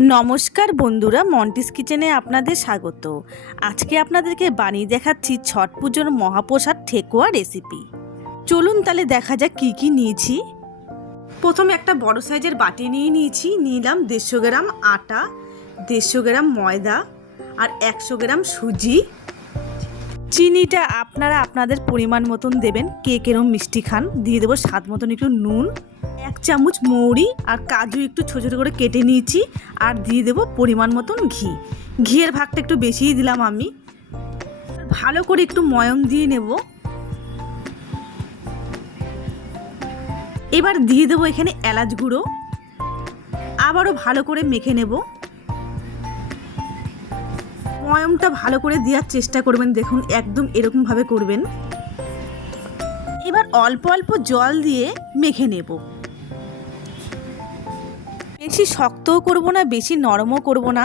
নমস্কার বন্ধুরা, মন্টিস কিচেনে আপনাদের স্বাগত। আজকে আপনাদেরকে বানিয়ে দেখাচ্ছি ছট পুজোর মহাপ্রসাদ ঠেকুয়া রেসিপি। চলুন তাহলে দেখা যাক কি কি নিয়েছি। প্রথমে একটা বড় সাইজের বাটি নিয়েছি। নিলাম 150 গ্রাম আটা, 150 গ্রাম ময়দা আর 100 গ্রাম সুজি। চিনিটা আপনারা আপনাদের পরিমাণ মতন দেবেন, কে কেরম মিষ্টি খান। দিয়ে দেবো স্বাদ মতন একটু নুন, 1 চামচ মৌরি আর কাজু একটু ছোটো ছোটো করে কেটে নিয়েছি। আর দিয়ে দেবো পরিমাণ মতন ঘি। ঘিয়ের ভাগটা একটু বেশিই দিলাম আমি। ভালো করে একটু ময়ম দিয়ে নেব। এবার দিয়ে দেবো এখানে এলাচ গুঁড়ো। আবারও ভালো করে মেখে নেব। ময়মটা ভালো করে দেওয়ার চেষ্টা করবেন, দেখুন একদম এরকমভাবে করবেন। এবার অল্প অল্প জল দিয়ে মেখে নেব। বেশি শক্তও করব না, বেশি নরমও করব না।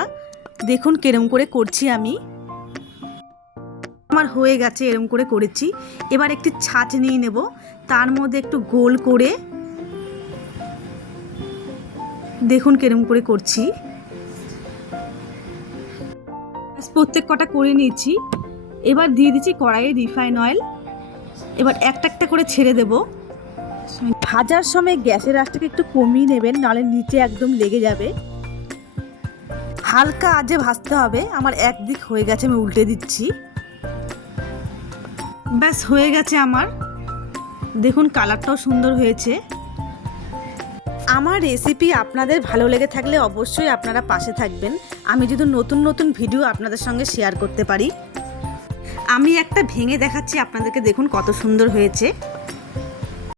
দেখুন কেরম করে করছি আমি। আমার হয়ে গেছে, এরম করে করেছি। এবার একটি ছাঁচ নিয়ে নেব, তার মধ্যে একটু গোল করে দেখুন কেরম করে করছি। প্রত্যেক কটা করে নিয়েছি। এবার দিয়ে দিচ্ছি কড়াইয়ে রিফাইন অয়েল। এবার একটা একটা করে ছেড়ে দেব। ভাজার সময় গ্যাসের আঁচটাকে একটু কমিয়ে নেবেন, নাহলে নিচে একদম লেগে যাবে। হালকা আঁচে ভাজতে হবে। আমার একদিক হয়ে গেছে, আমি উল্টে দিচ্ছি। ব্যাস হয়ে গেছে আমার। দেখুন কালারটাও সুন্দর হয়েছে। আমার রেসিপি আপনাদের ভালো লেগে থাকলে অবশ্যই আপনারা পাশে থাকবেন। আমি যদি নতুন নতুন ভিডিও আপনাদের সঙ্গে শেয়ার করতে পারি। আমি একটা ভেঙে দেখাচ্ছি আপনাদেরকে, দেখুন কত সুন্দর হয়েছে।